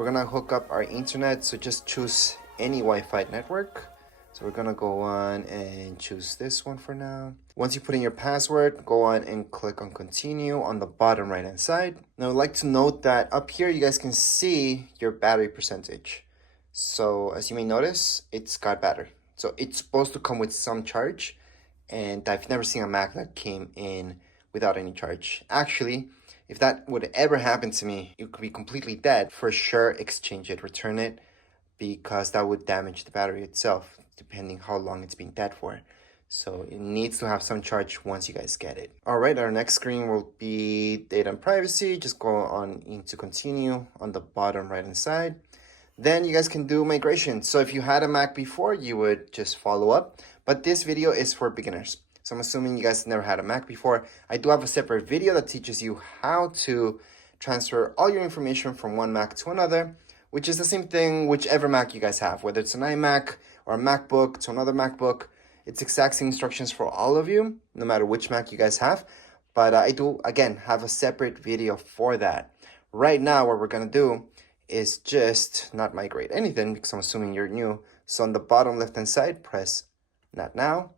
we're gonna hook up our internet. So just choose any Wi-Fi network. So we're gonna go on and choose this one for now. Once you put in your password, go on and click on continue on the bottom right hand side. Now I'd like to note that up here you guys can see your battery percentage. So as you may notice, it's got battery. So it's supposed to come with some charge, and I've never seen a Mac that came in without any charge. Actually, if that would ever happen to me, it could be completely dead. For sure, exchange it, return it, because that would damage the battery itself, depending how long it's been dead for. So it needs to have some charge once you guys get it. All right, our next screen will be data and privacy. Just go on into continue on the bottom right hand side. Then you guys can do migration. So if you had a Mac before, you would just follow up. But this video is for beginners. So I'm assuming you guys never had a Mac before. I do have a separate video that teaches you how to transfer all your information from one Mac to another, which is the same thing whichever Mac you guys have, whether it's an iMac or a MacBook to another MacBook. It's exact same instructions for all of you, no matter which Mac you guys have. But I do, again, have a separate video for that. Right now, what we're going to do is just not migrate anything, because I'm assuming you're new. So on the bottom left-hand side, press Not Now.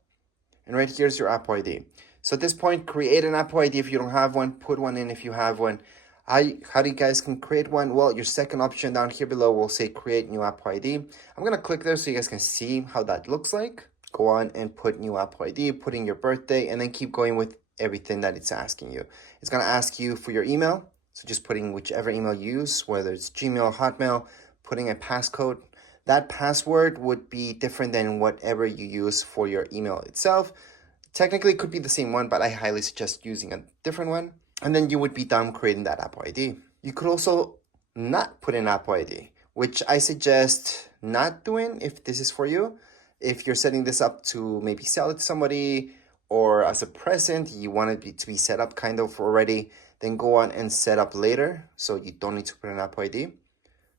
And right here's your Apple ID. So at this point, create an Apple ID if you don't have one. Put one in if you have one. How do you guys can create one? Well, your second option down here below will say Create New Apple ID. I'm going to click there so you guys can see how that looks like. Go on and put New Apple ID, put in your birthday, and then keep going with everything that it's asking you. It's going to ask you for your email. So just putting whichever email you use, whether it's Gmail, Hotmail, putting a passcode. That password would be different than whatever you use for your email itself. Technically, it could be the same one, but I highly suggest using a different one. And then you would be done creating that Apple ID. You could also not put in Apple ID, which I suggest not doing if this is for you. If you're setting this up to maybe sell it to somebody, or as a present, you want it to be set up kind of already, then go on and set up later, so you don't need to put an Apple ID.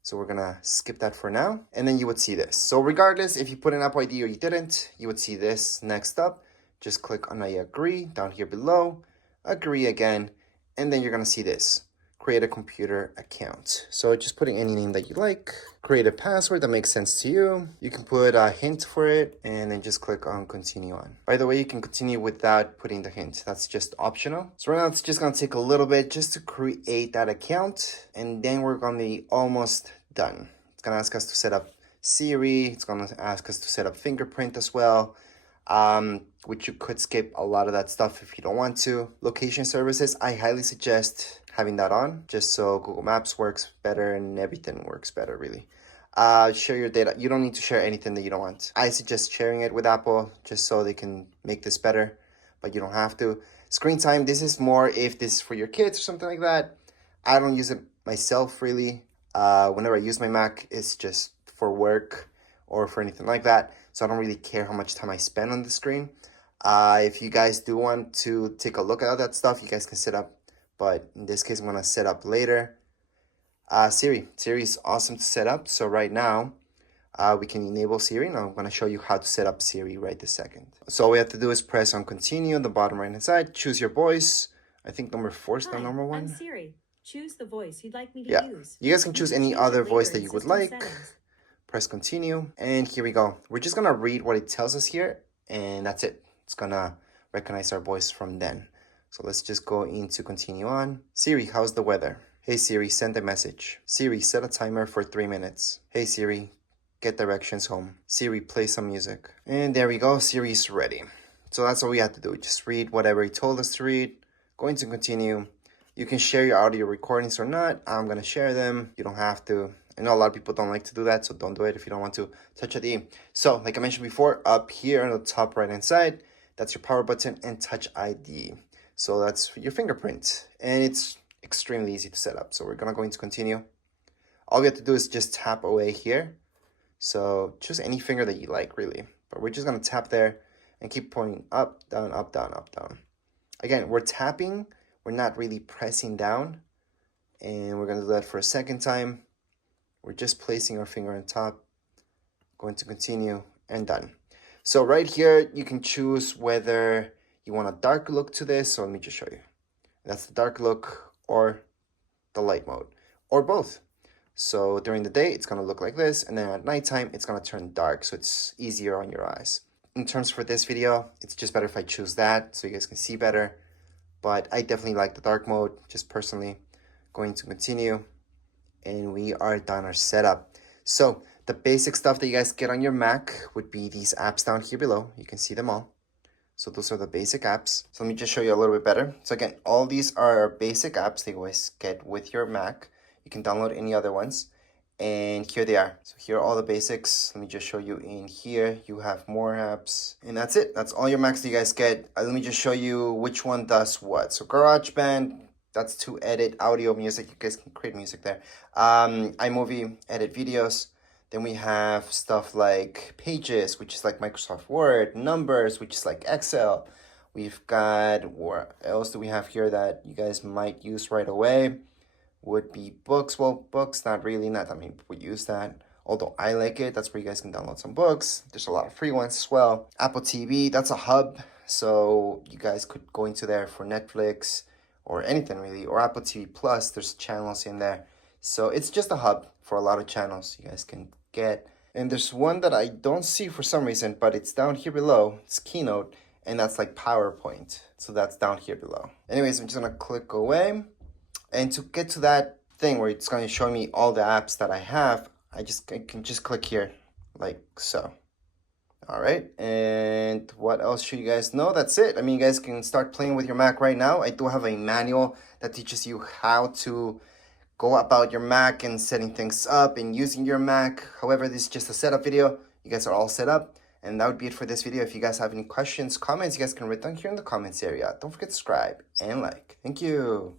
So we're gonna skip that for now, and then you would see this. So regardless, if you put an Apple ID or you didn't, you would see this next up. Just click on I agree down here below, agree again, and then you're gonna see this. Create a computer account. So just putting any name that you like, create a password that makes sense to you. You can put a hint for it and then just click on continue on. By the way, you can continue without putting the hint. That's just optional. So right now it's just gonna take a little bit just to create that account, and then we're gonna be almost done. It's gonna ask us to set up Siri. It's gonna ask us to set up fingerprint as well. Which you could skip a lot of that stuff if you don't want to. Location services, I highly suggest having that on, just so Google Maps works better and everything works better, really. Share your data. You don't need to share anything that you don't want. I suggest sharing it with Apple just so they can make this better, but you don't have to. Screen time, this is more if this is for your kids or something like that. I don't use it myself, really. Whenever I use my Mac, it's just for work or for anything like that. So I don't really care how much time I spend on the screen. If you guys do want to take a look at all that stuff, you guys can set up. But in this case, I'm going to set up later. Siri is awesome to set up. So right now, we can enable Siri. Now I'm going to show you how to set up Siri right this second. So all we have to do is press on continue on the bottom right hand side. Choose your voice. I think number 4 is the number one. I'm Siri. Choose the voice you'd like me to use. You guys can choose any other voice that you would like. Settings. Press continue, and here we go. We're just gonna read what it tells us here, and that's it. It's gonna recognize our voice from then. So let's just go into continue on. Siri, how's the weather? Hey Siri, send a message. Siri, set a timer for 3 minutes. Hey Siri, get directions home. Siri, play some music. And there we go, Siri's ready. So that's all we have to do. Just read whatever he told us to read. Going to continue. You can share your audio recordings or not. I'm gonna share them. You don't have to. I know a lot of people don't like to do that, so don't do it if you don't want to. Touch ID. So, like I mentioned before, up here on the top right-hand side, that's your power button and Touch ID. So that's your fingerprint, and it's extremely easy to set up. So we're gonna go into continue. All we have to do is just tap away here. So choose any finger that you like, really. But we're just gonna tap there and keep pointing up, down, up, down, up, down. Again, we're tapping. We're not really pressing down. And we're gonna do that for a second time. We're just placing our finger on top, going to continue, and done. So right here, you can choose whether you want a dark look to this. So let me just show you. That's the dark look or the light mode, or both. So during the day, it's gonna look like this, and then at nighttime, it's gonna turn dark, so it's easier on your eyes. In terms for this video, it's just better if I choose that so you guys can see better, but I definitely like the dark mode, just personally. Going to continue, and we are done our setup. So the basic stuff that you guys get on your Mac would be these apps down here below. You can see them all. So those are the basic apps. So let me just show you a little bit better. So again, all these are basic apps that you always get with your Mac. You can download any other ones. And here they are. So here are all the basics. Let me just show you in here. You have more apps. And that's it. That's all your Macs that you guys get. Let me just show you which one does what. So GarageBand, that's to edit audio music. You guys can create music there. iMovie, edit videos. Then we have stuff like Pages, which is like Microsoft Word, Numbers, which is like Excel. We've got, what else do we have here that you guys might use right away? Would be books. Well, books, not really, I mean, we use that. Although I like it, that's where you guys can download some books. There's a lot of free ones as well. Apple TV, that's a hub. So you guys could go into there for Netflix or anything really, or Apple TV Plus, there's channels in there. So it's just a hub for a lot of channels you guys can get. And there's one that I don't see for some reason, but it's down here below. It's Keynote, and that's like PowerPoint. So that's down here below. Anyways, I'm just gonna click away. And to get to that thing where it's going to show me all the apps that I have, I can just click here, like so. All right, and what else should you guys know? That's it. I mean, you guys can start playing with your Mac right now. I do have a manual that teaches you how to go about your Mac and setting things up and using your Mac. However, this is just a setup video. You guys are all set up. And that would be it for this video. If you guys have any questions, comments, you guys can write down here in the comments area. Don't forget to subscribe and like. Thank you.